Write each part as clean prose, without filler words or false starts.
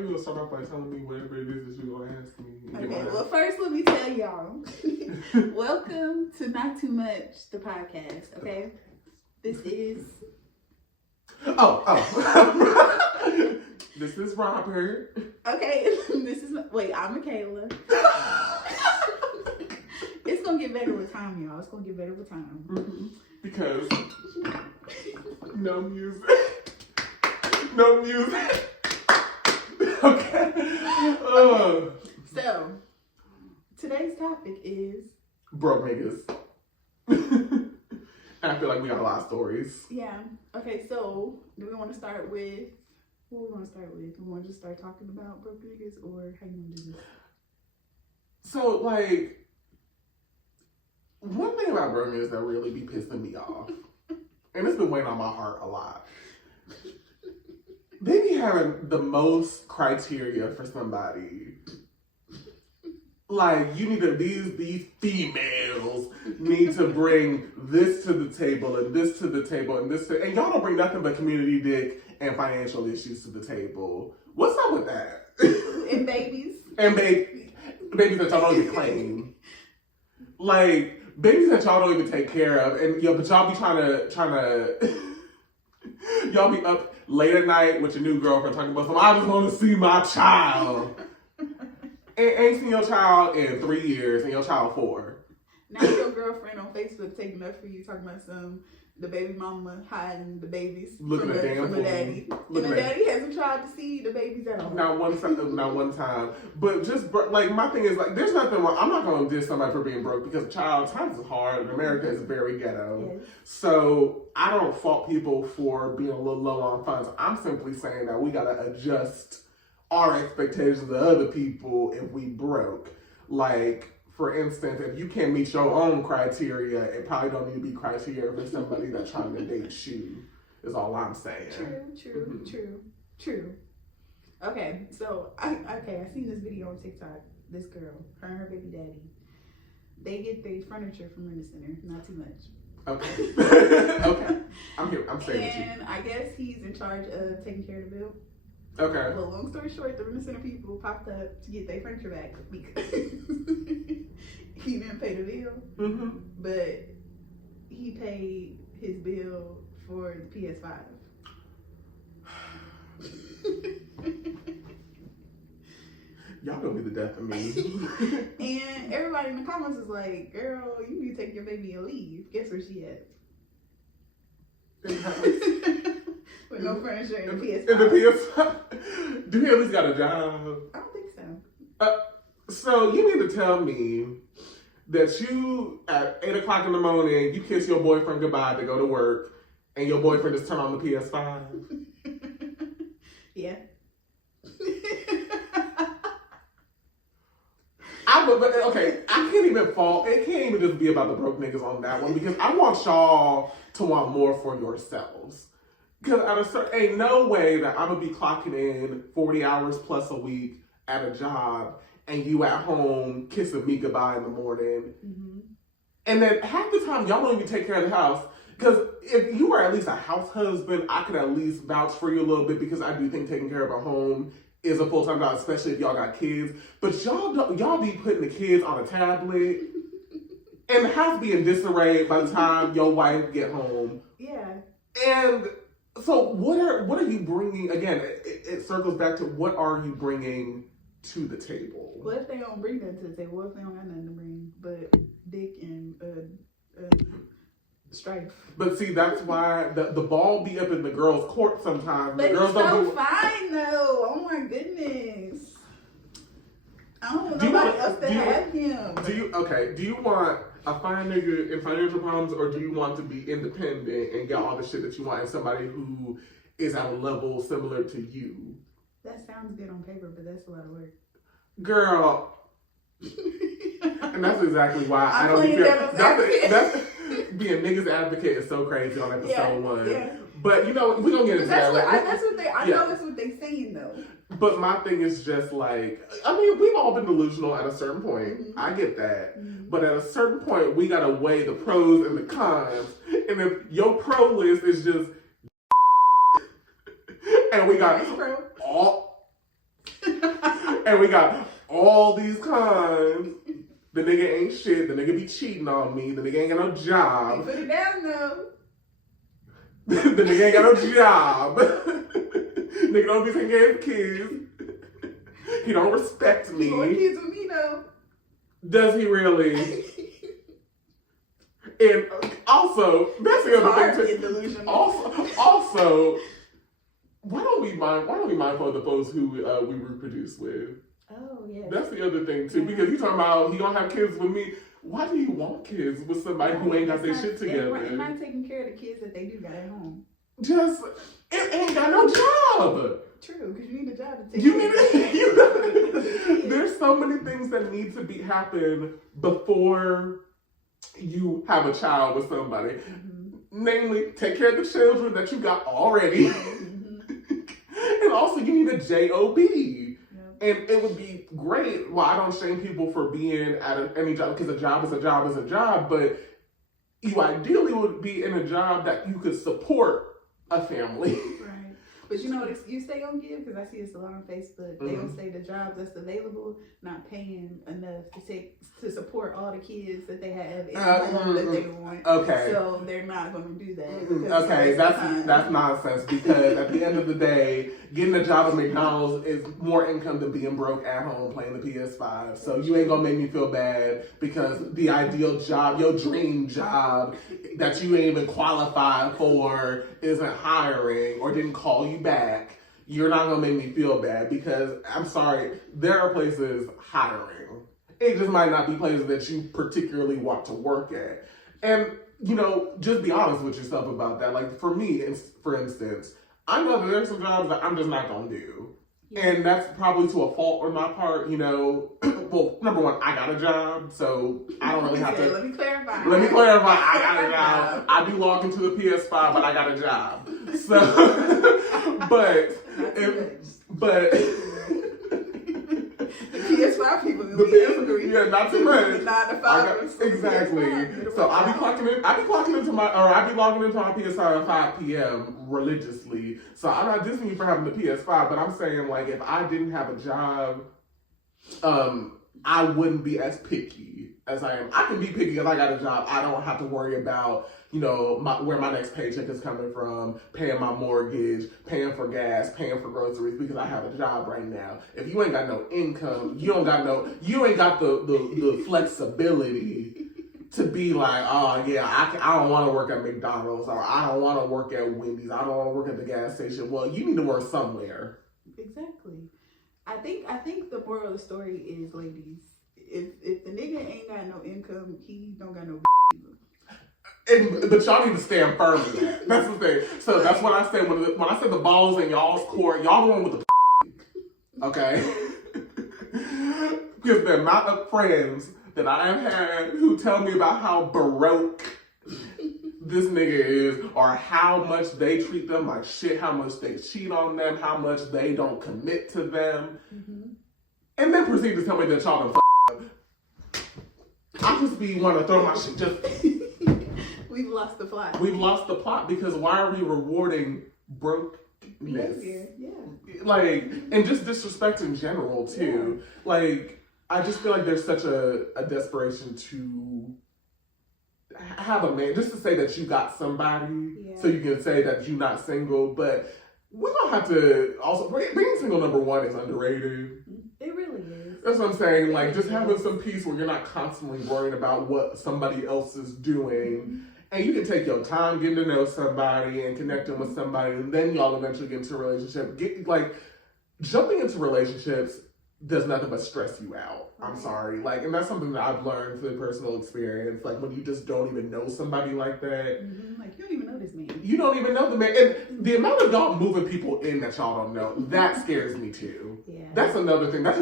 you gonna start off by telling me whatever it is that you're gonna ask me. Okay, well, first let me tell y'all. Welcome to Not Too Much, the podcast, okay? This is... Oh. This is Robert. Okay, this is... Wait, I'm Michaela. It's gonna get better with time, y'all. It's gonna get better with time. Mm-hmm. Because... No music. No music. Okay. So, today's topic is... Broke niggas. I feel like we got a lot of stories. Yeah. Okay, so, do we want to start with... What we want to start with? We want to just start talking about broke niggas, or how you want to do this? So, like... One thing about broke niggas that really be pissing me off, and it's been weighing on my heart a lot, they be having the most criteria for somebody. Like, you need to, these females need to bring this to the table and this to the table and this to, and y'all don't bring nothing but community dick and financial issues to the table. What's up with that? And babies. And babies that y'all don't even claim. Like, babies that y'all don't even take care of, and but y'all be trying to y'all be up late at night with your new girlfriend talking about something. I just want to see my child. And ain't seen your child in 3 years, and your child 4. Now your girlfriend on Facebook taking up for you, talking about the baby mama hiding the babies Looking at damn from the daddy. And the daddy hasn't tried to see the babies at all. Not one time. But just, like, my thing is, like, there's nothing wrong. I'm not going to diss somebody for being broke because times is hard and America is very ghetto. Yes. So I don't fault people for being a little low on funds. I'm simply saying that we got to adjust our expectations of other people if we broke. Like, for instance, if you can't meet your own criteria, it probably don't need to be criteria for somebody that's trying to date you, is all I'm saying. True. Okay, so I seen this video on TikTok. This girl, her and her baby daddy, they get their furniture from Rent-A-Center, not too much. Okay. Okay. I'm here. I'm staying with you. And I guess he's in charge of taking care of the bill. Okay. Well, long story short, the Rent-A-Center people popped up to get their furniture back because he didn't pay the bill, but he paid his bill for the PS5. Y'all gonna be the death of me. And everybody in the comments is like, girl, you need to take your baby and leave. Guess where she at? With no furniture and the PS5. And the PS5? Do he at least got a job? I don't think so. So you need to tell me that you, at 8 o'clock in the morning, you kiss your boyfriend goodbye to go to work, and your boyfriend just turned on the PS5? Yeah. Okay, I can't even fault. It can't even just be about the broke niggas on that one, because I want y'all to want more for yourselves. Because ain't no way that I'm gonna be clocking in 40 hours plus a week at a job, and you at home kissing me goodbye in the morning. And then half the time y'all don't even take care of the house. Because if you were at least a house husband, I could at least vouch for you a little bit, because I do think taking care of a home is a full-time job, especially if y'all got kids. But y'all be putting the kids on a tablet, and the house be in disarray by the time your wife get home. Yeah. And so what are you bringing? Again, it circles back to, what are you bringing to the table? What if they don't bring that to the table? What if they don't got nothing to bring but dick and strife? But see, that's why the ball be up in the girls' court sometimes. But the girls it's so fine though. Oh my goodness. I don't want nobody else to have him. Do you want a fine nigga in financial problems, or do you want to be independent and get all the shit that you want, and somebody who is at a level similar to you? That sounds good on paper, but that's a lot of work. Girl. And that's exactly why I don't care. That's being niggas advocate is so crazy on episode 1. Yeah. But you know, we don't get into that. I know that's what they saying though. But my thing is just like, I mean, we've all been delusional at a certain point. I get that. But at a certain point, we gotta weigh the pros and the cons. And if your pro list is just, and we got all, And we got all these cons. The nigga ain't shit. The nigga be cheating on me. The nigga ain't got no job. Put it down though. The nigga ain't got no job. Nigga don't be taking care of kids. He don't respect me. He want kids with me though. Does he really? And also, that's the other thing too. Also, why don't we mindful of the folks who we reproduce with? Oh yeah. That's the other thing too, because you talking about he don't have kids with me. Why do you want kids with somebody who ain't got their shit together? They're not taking care of the kids that they do got at home. Just it ain't got no job. True, because you need a job to take care of There's so many things that need to happen before you have a child with somebody. Mm-hmm. Namely, take care of the children that you got already. Mm-hmm. And also you need a job. And it would be great. Well, I don't shame people for being at any job, because a job is a job is a job, but you ideally would be in a job that you could support a family. Right. But you know what excuse they gonna give? Because I see this a lot on Facebook. They gonna say the jobs that's available not paying enough to support all the kids that they have in the home that they want. Okay. So they're not gonna do that. Okay, that's nonsense, because at the end of the day, getting a job at McDonald's is more income than being broke at home playing the PS5. So you ain't gonna make me feel bad because the ideal job, your dream job that you ain't even qualified for isn't hiring or didn't call you back. You're not gonna make me feel bad, because I'm sorry, there are places hiring. It just might not be places that you particularly want to work at. And, you know, just be honest with yourself about that. Like, for me, for instance, I know that there's some jobs that I'm just not gonna do. Yeah. And that's probably to a fault on my part, you know. Well, number one, I got a job, so I don't really have to. Let me clarify, I got a job. I do log into the PS5, but I got a job. So, but PS5 people be yeah, not too much. 9 to 5. Exactly. So I be logging into my PS5 at 5 p.m. religiously. So I'm not dissing you for having the PS5, but I'm saying, like, if I didn't have a job, I wouldn't be as picky as I am. I can be picky because I got a job. I don't have to worry about, you know, where my next paycheck is coming from, paying my mortgage, paying for gas, paying for groceries, because I have a job right now. If you ain't got no income, you ain't got the flexibility to be like, oh yeah, I don't want to work at McDonald's, or I don't want to work at Wendy's, I don't want to work at the gas station. Well, you need to work somewhere. Exactly. I think the moral of the story is, ladies, if the nigga ain't got no income, he don't got no either. But y'all need to stand firm in that. That's the thing. So that's what I say when I say the ball's in y'all's court. Y'all the one with the okay? Because the amount of friends that I have had who tell me about how baroque this nigga is, or how much they treat them like shit, how much they cheat on them, how much they don't commit to them, and then proceed to tell me that y'all done I just be want to throw my shit just. We've lost the plot. We've lost the plot, because why are we rewarding brokenness? Yeah. Like, and just disrespect in general too. Yeah. Like, I just feel like there's such a desperation to have a man, just to say that you got somebody, so you can say that you're not single. But we don't have to also, being single, number one, is underrated. It really is. That's what I'm saying. Like, just having some peace where you're not constantly worrying about what somebody else is doing. And you can take your time getting to know somebody and connecting with somebody, and then y'all eventually get into a relationship. Jumping into relationships does nothing but stress you out. I'm sorry. Like, and that's something that I've learned through personal experience. Like, when you just don't even know somebody like that. Like, you don't even know this man. You don't even know the man. And the amount of y'all moving people in that y'all don't know, that scares me too. Yeah. That's another thing. That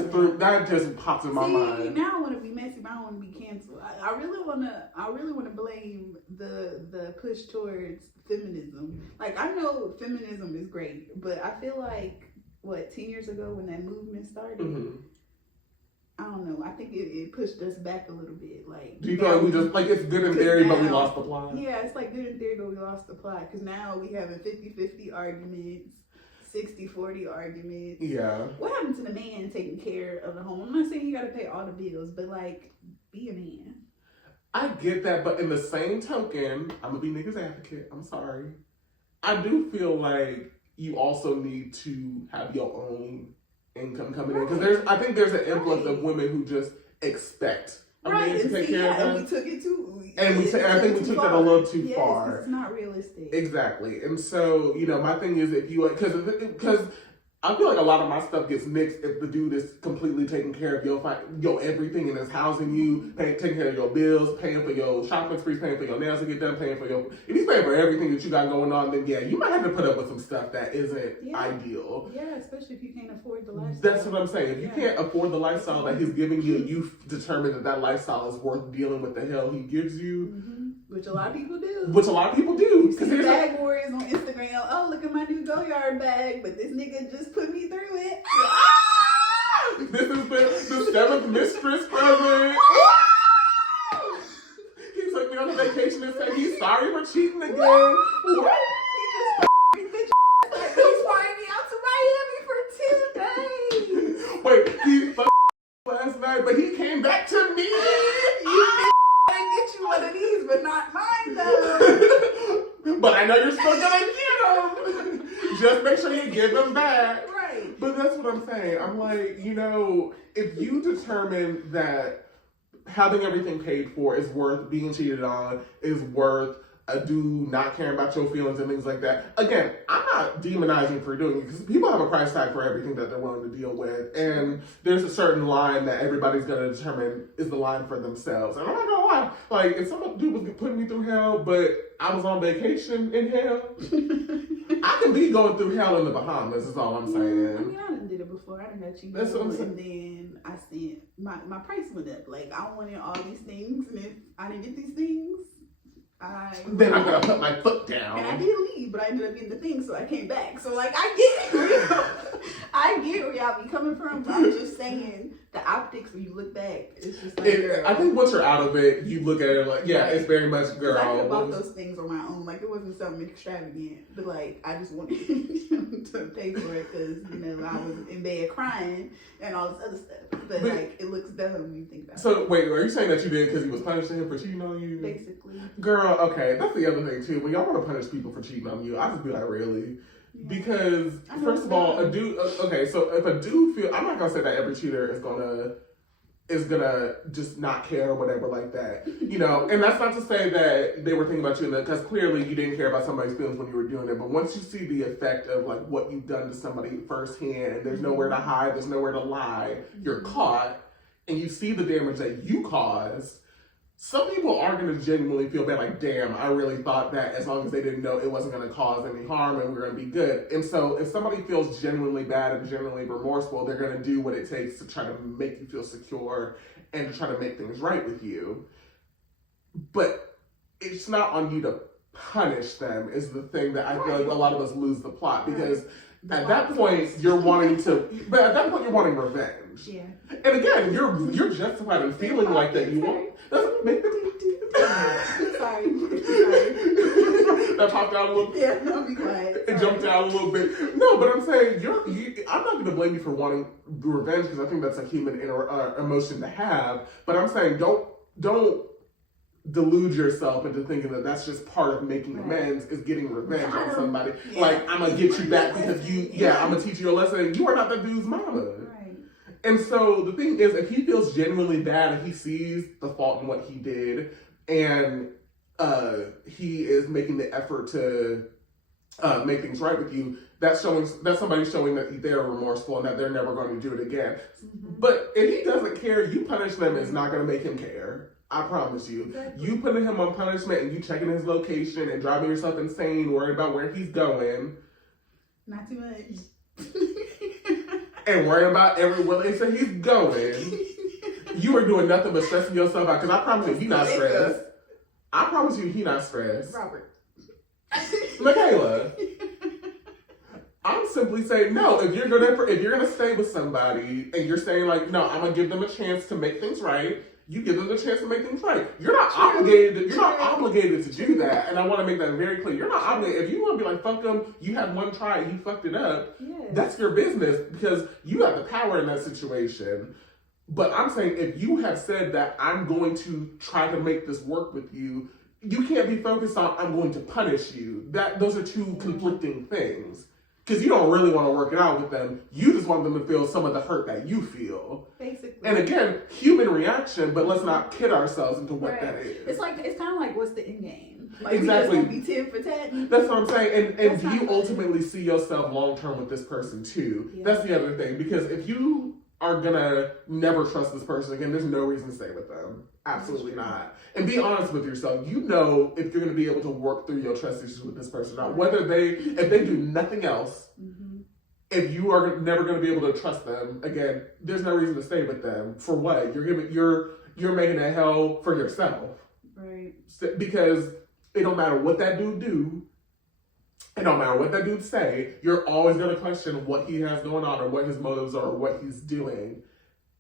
just pops in my mind. Now I want to be messy, but I don't want to be canceled. I really want to blame the push towards feminism. Like, I know feminism is great, but I feel like, 10 years ago when that movement started, I don't know. I think it pushed us back a little bit. Like, do you feel like we just, like, it's good in theory, but we lost the plot? Yeah, it's like good in theory, but we lost the plot. Because now we having 50-50 arguments. 60-40 arguments. Yeah. What happened to the man taking care of the home? I'm not saying you gotta pay all the bills, but like, be a man. I get that, but in the same token, I'm gonna be niggas advocate. I'm sorry. I do feel like you also need to have your own income coming in, because I think there's an influx of women who just expect a man to take care of them. And we took it too. And I think we took that a little too far. It's not realistic. Exactly. And so, my thing is, if you, because I feel like a lot of my stuff gets mixed if the dude is completely taking care of your everything and is housing you, taking care of your bills, paying for your shopping sprees, paying for your nails to get done, if he's paying for everything that you got going on, then yeah, you might have to put up with some stuff that isn't ideal. Yeah, especially if you can't afford the lifestyle. That's what I'm saying. If you can't afford the lifestyle that he's giving you, you determine that lifestyle is worth dealing with the hell he gives you. Mm-hmm. Which a lot of people do. Because see bag wars on Instagram. Oh, look at my new Go-Yard bag, but this nigga just put me through it. This is the seventh mistress present. He took me on a vacation and said he's sorry for cheating again. What? He just like he's flying me out to Miami for 2 days. Wait, he fucked last night, but he came back to me. I get you one of these, but not mine though. But I know you're still gonna get them. Just make sure you give them back. Right. But that's what I'm saying. I'm like, if you determine that having everything paid for is worth being cheated on, is worth a dude not caring about your feelings and things like that. Again, I'm not demonizing for doing it, because people have a price tag for everything that they're willing to deal with. And there's a certain line that everybody's going to determine is the line for themselves. And I'm not going to lie. Like, if some dude was putting me through hell, but I was on vacation in hell, I can be going through hell in the Bahamas, is all I'm saying. I mean, I done did it before. I done got cheated That's what I'm on, saying. and then I sent, my price went up. Like, I wanted all these things, and if I didn't get these things, then I'm gonna put my foot down. And I did leave, but I ended up getting the thing, so I came back. So like, I get where y'all be coming from, but I'm just saying the optics when you look back, it's just like, girl. I think once you're out of it, you look at it like, yeah, it's very much girl. I could have bought those things on my own. Like, it wasn't something extravagant, but like, I just wanted him to pay for it because I was in bed crying and all this other stuff. But like, it looks dumb when you think about it. So wait, are you saying that you did because he was punishing him for cheating on you? Basically. Girl, okay, that's the other thing too. When y'all want to punish people for cheating on you, I just be like, really? Yeah. Because first of all, a dude. Okay, so if a dude I'm not gonna say that every cheater is gonna just not care or whatever like that, And that's not to say that they were thinking about you, because clearly you didn't care about somebody's feelings when you were doing it. But once you see the effect of like what you've done to somebody firsthand, there's nowhere to hide, there's nowhere to lie. You're caught, and you see the damage that you caused. Some people are going to genuinely feel bad, like, damn, I really thought that as long as they didn't know it wasn't going to cause any harm and we're going to be good. And so if somebody feels genuinely bad and genuinely remorseful, they're going to do what it takes to try to make you feel secure and to try to make things right with you. But it's not on you to punish them is the thing that I feel like a lot of us lose the plot, because at that point you're wanting revenge. Yeah. And again, you're justified in feeling like that. You want. Doesn't make them. Sorry. That popped out a little bit. Yeah, I'll be quiet. It jumped out a little bit. No, but I'm saying I'm not going to blame you for wanting revenge, because I think that's a human emotion to have. But I'm saying don't delude yourself into thinking that that's just part of making amends, is getting revenge on somebody. Yeah. Like, I'm going to get you back because I'm going to teach you a lesson. You are not that dude's mama. Right. And so the thing is, if he feels genuinely bad and he sees the fault in what he did, and he is making the effort to make things right with you, that's somebody showing that they're remorseful and that they're never going to do it again. Mm-hmm. But if he doesn't care, you punish them is not going to make him care. I promise you. Exactly. You putting him on punishment and you checking his location and driving yourself insane, worried about where he's going. Not too much. And worrying about everywhere they say he's going. You are doing nothing but stressing yourself out, because I promise you he's not stressed. I promise you he's not stressed. Robert. Michaela. I'm simply saying, no, if you're gonna stay with somebody and you're saying like, no, I'm gonna give them a chance to make things right, you give them the chance to make things right. You're not obligated. You're not obligated to do that. And I want to make that very clear. You're not obligated. If you want to be like, fuck them, you had one try, you fucked it up. Yes. That's your business because you have the power in that situation. But I'm saying if you have said that I'm going to try to make this work with you, you can't be focused on I'm going to punish you. Those are two conflicting things. Because you don't really want to work it out with them. You just want them to feel some of the hurt that you feel. Basically. And again, human reaction, but let's not kid ourselves into what that is. It's kind of like what's the end game? Like exactly. We just gonna be 10 for 10. That's what I'm saying. And do you ultimately see yourself long term with this person too? Yeah. That's the other thing. Because if you are gonna never trust this person again, there's no reason to stay with them. Absolutely not. And be honest with yourself. You know if you're gonna be able to work through your trust issues with this person or not. If they do nothing else, if you are never gonna be able to trust them again, there's no reason to stay with them. For what? You're making a hell for yourself. Right. Because it don't matter what that dude do. It don't matter what that dude say. You're always gonna question what he has going on or what his motives are or what he's doing.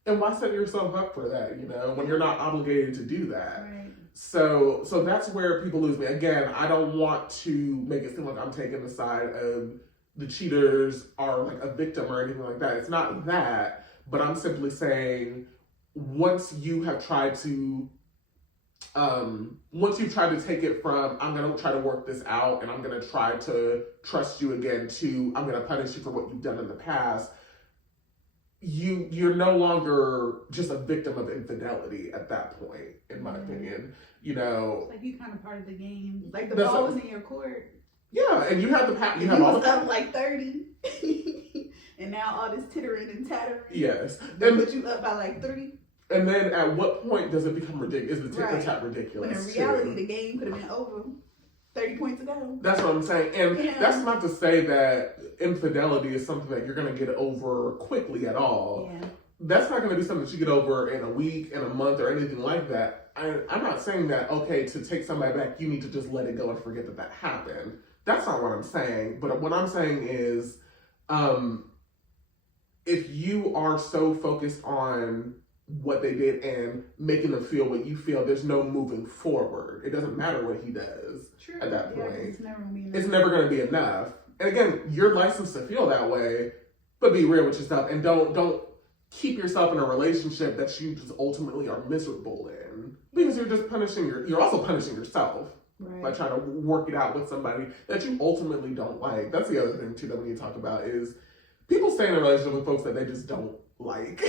And why set yourself up for that, when you're not obligated to do that? Right. So that's where people lose me. Again, I don't want to make it seem like I'm taking the side of the cheaters are like a victim or anything like that. It's not that, but I'm simply saying once you have tried to take it from I'm gonna try to work this out and I'm gonna try to trust you again to I'm gonna punish you for what you've done in the past, you're no longer just a victim of infidelity at that point, in my opinion. It's like you kind of part of the game. Like the ball was in your court. Yeah, and you have the you have all the up like 30, and now all this tittering and tattering. Yes, they put you up by like 3. And then at what point does it become ridiculous? Is the tit for tat ridiculous? When in reality, the game could have been over 30 points ago. That's what I'm saying. And that's not to say that infidelity is something that you're going to get over quickly at all. Yeah. That's not going to be something that you get over in a week, in a month, or anything like that. I'm not saying that, okay, to take somebody back, you need to just let it go and forget that happened. That's not what I'm saying. But what I'm saying is, if you are so focused on what they did and making them feel what you feel, there's no moving forward. It doesn't matter what he does at that point. It's never going to be enough. And again, you're licensed to feel that way, but be real with yourself and don't keep yourself in a relationship that you just ultimately are miserable in, because you're also punishing yourself by trying to work it out with somebody that you ultimately don't like. That's the other thing too that we need to talk about is people stay in a relationship with folks that they just don't like.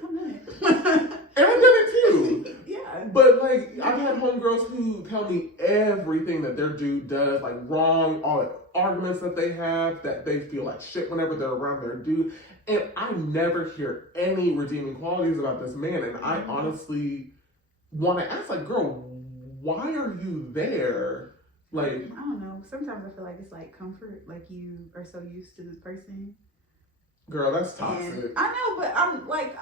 And I've done it too. Yeah. But like I've had homegirls who tell me everything that their dude does, like wrong, all the arguments that they have, that they feel like shit whenever they're around their dude. And I never hear any redeeming qualities about this man. And I honestly want to ask, like, girl, why are you there? Like, I don't know. Sometimes I feel like it's like comfort, like you are so used to this person. Girl, that's toxic. And I know, but I'm like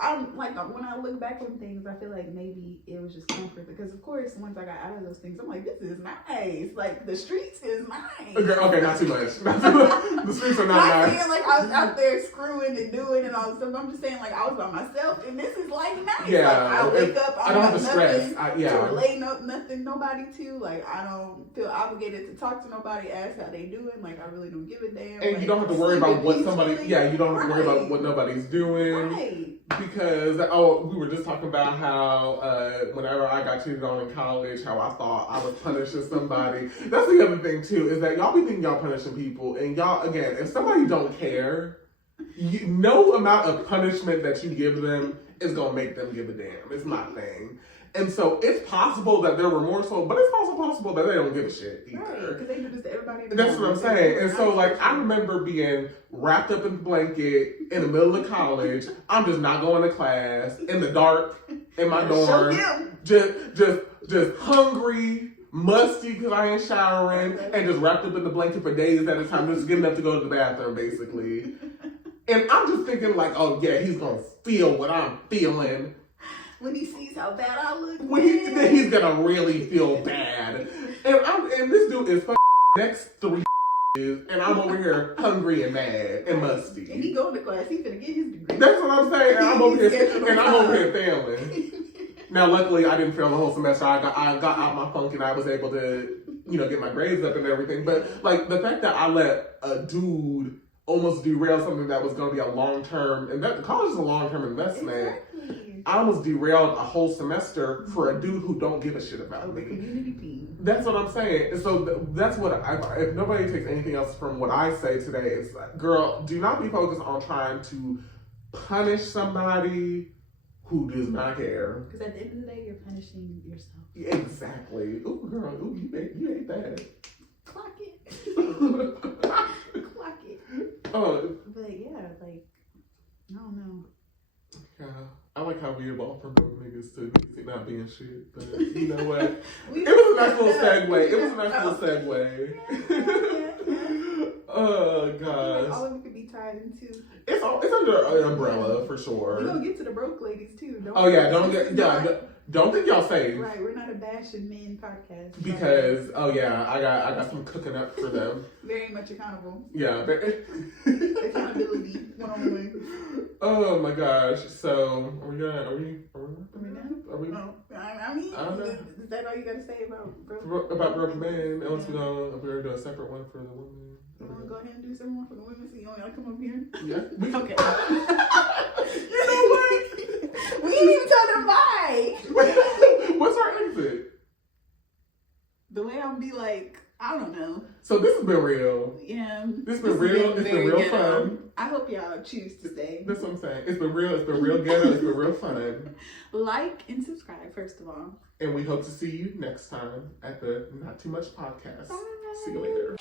when I look back on things, I feel like maybe it was just comfort because of course once I got out of those things, I'm like, this is nice. Like the streets is nice. Okay, not too much. The streets are not nice. I'm saying like I was out there screwing and doing and all this stuff. I'm just saying like I was by myself and this is like nice. Yeah, like, I wake up, I don't have stress. To relate nobody to. Like I don't feel obligated to talk to nobody, ask how they doing. Like I really don't give a damn. And like, you don't have to worry about what somebody. Yeah, you don't have to worry about what nobody's doing. Right. Because we were just talking about how whenever I got cheated on in college, how I thought I was punishing somebody. That's the other thing too, is that y'all be thinking y'all punishing people, and y'all again, if somebody don't care, no amount of punishment that you give them is gonna make them give a damn. It's my thing. And so it's possible that they're remorseful, but it's also possible that they don't give a shit either. Right, because they do this to everybody. That's what I'm saying. And so, like, I remember being wrapped up in a blanket in the middle of college. I'm just not going to class, in the dark, in my dorm, just hungry, musty because I ain't showering, and just wrapped up in the blanket for days at a time, just getting up to go to the bathroom, basically. And I'm just thinking, like, oh yeah, he's gonna feel what I'm feeling. When he sees how bad I look, then he's gonna really feel bad. And this dude is next 3 years, and I'm over here hungry and mad and musty. And he going to class, he finna get his degree. That's what I'm saying. And I'm over here failing. Now, luckily, I didn't fail the whole semester. I got out my funk and I was able to, get my grades up and everything. But like the fact that I let a dude almost derail something that was going to be a long-term, and that college is a long-term investment. Exactly. I almost derailed a whole semester for a dude who don't give a shit about me. Community P. That's what I'm saying. And so that's what if nobody takes anything else from what I say today, it's like, girl, do not be focused on trying to punish somebody who does not care. Because at the end of the day, you're punishing yourself. Exactly. Ooh, girl, ooh, you ate that. Clock it. Clock it. Oh. But yeah, like, I don't know. Yeah. I like how we evolved from broke niggas to not being shit. But you know what? It was a nice little segue. It was a nice little segue. Oh, gosh. All of it could be tied into. It's under an umbrella for sure. We're gonna get to the broke ladies too. Don't think y'all safe. Right, we're not a bashing men podcast. Because I got some cooking up for them. Very much accountable. Yeah. Accountability 101. Oh my gosh. So are we done? Are we done? Are we? No. I mean, I don't know. Is that all you gotta say about broke? About broke men? Unless we're gonna do a separate one for the women. You want to go ahead and do someone for the women so you don't gotta come up here? Yeah. Okay. You know what? We ain't even told them bye. What's our exit? The way I'm be like, I don't know. So this has been real. Yeah. This has been real. It's been real fun. I hope y'all choose to stay. That's what I'm saying. It's been real. It's been real ghetto. It's been real fun. Like and subscribe, first of all. And we hope to see you next time at the Not Too Much podcast. Bye. See you later.